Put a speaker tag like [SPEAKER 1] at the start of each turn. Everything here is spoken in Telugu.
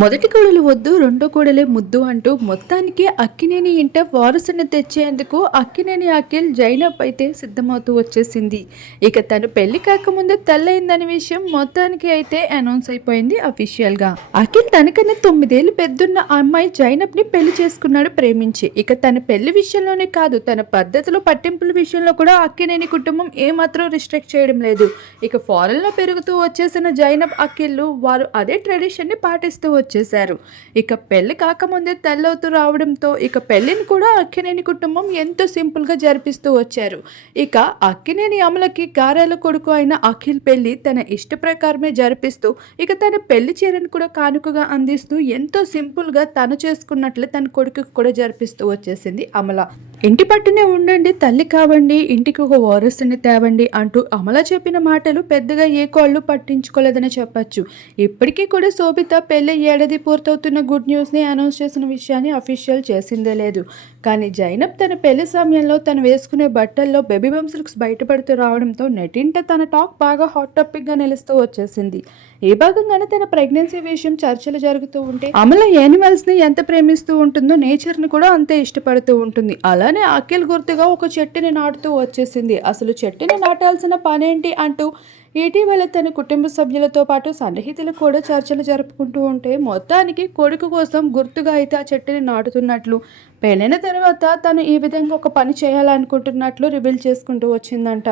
[SPEAKER 1] మొదటి కోడలు వద్దు రెండో కోడలే ముద్దు అంటూ మొత్తానికి అక్కినేని ఇంట వారసుని తెచ్చేందుకు అక్కినేని అఖిల్ జైనబ్ అయితే సిద్ధమవుతూ వచ్చేసింది. ఇక తను పెళ్ళి కాకముందే తల్లయిందనే విషయం మొత్తానికి అయితే అనౌన్స్ అయిపోయింది అఫీషియల్గా. అఖిల్ తనకన్నా తొమ్మిదేళ్ళు పెద్దున్న అమ్మాయి జైనబ్ని పెళ్ళి చేసుకున్నాడు ప్రేమించి. ఇక తన పెళ్ళి విషయంలోనే కాదు తన పద్ధతులు పట్టింపుల విషయంలో కూడా అక్కినేని కుటుంబం ఏమాత్రం రిస్ట్రిక్ట్ చేయడం లేదు. ఇక ఫారెన్లో పెరుగుతూ వచ్చేసిన జైనబ్ అఖిల్లు వారు అదే ట్రెడిషన్ని పాటిస్తూ వచ్చేసారు ఇక పెళ్ళి కాకముందే తెల్లవుతూ రావడంతో ఇక పెళ్ళిని కూడా అక్కినేని కుటుంబం ఎంతో సింపుల్గా జరిపిస్తూ వచ్చారు. ఇక అక్కినేని అమలకి గారెల కొడుకు అయిన అఖిల్ పెళ్ళి తన ఇష్ట ప్రకారమే జరిపిస్తూ ఇక తన పెళ్ళి చీరను కూడా కానుకగా అందిస్తూ ఎంతో సింపుల్గా తను చేసుకున్నట్లే తన కొడుకు కూడా జరిపిస్తూ వచ్చేసింది అమల. ఇంటి పట్టునే ఉండండి తల్లి కావండి ఇంటికి ఒక వారసుని తేవండి అంటూ అమల చెప్పిన మాటలు పెద్దగా ఏ కోళ్ళు పట్టించుకోలేదని చెప్పచ్చు. ఇప్పటికీ కూడా శోభిత పెళ్ళి ఏడాది పూర్తవుతున్న గుడ్ న్యూస్ని అనౌన్స్ చేసిన విషయాన్ని అఫీషియల్ చేసిందే లేదు. కానీ జైనబ్ తన పెళ్ళి సమయంలో తను వేసుకునే బట్టల్లో బేబీ బంప్స్ బయటపడుతూ రావడంతో నెటింట తన టాక్ బాగా హాట్ టాపిక్గా నిలుస్తూ వచ్చేసింది. ఈ భాగంగానే తన ప్రెగ్నెన్సీ విషయం చర్చలు జరుగుతూ ఉంటే అమల యానిమల్స్ని ఎంత ప్రేమిస్తూ ఉంటుందో నేచర్ని కూడా అంతే ఇష్టపడుతూ ఉంటుంది. అలా అలానే అఖిల్ గుర్తుగా ఒక చెట్టుని నాటుతూ వచ్చేసింది. అసలు చెట్టుని నాటాల్సిన పనేంటి అంటూ ఇటీవల తన కుటుంబ సభ్యులతో పాటు సన్నిహితులు కూడా చర్చలు జరుపుకుంటూ ఉంటే మొత్తానికి కొడుకు కోసం గుర్తుగా అయితే ఆ చెట్టుని నాటుతున్నట్లు పెళ్ళైన తర్వాత తను ఈ విధంగా ఒక పని చేయాలనుకుంటున్నట్లు రివీల్ చేసుకుంటూ వచ్చిందంట.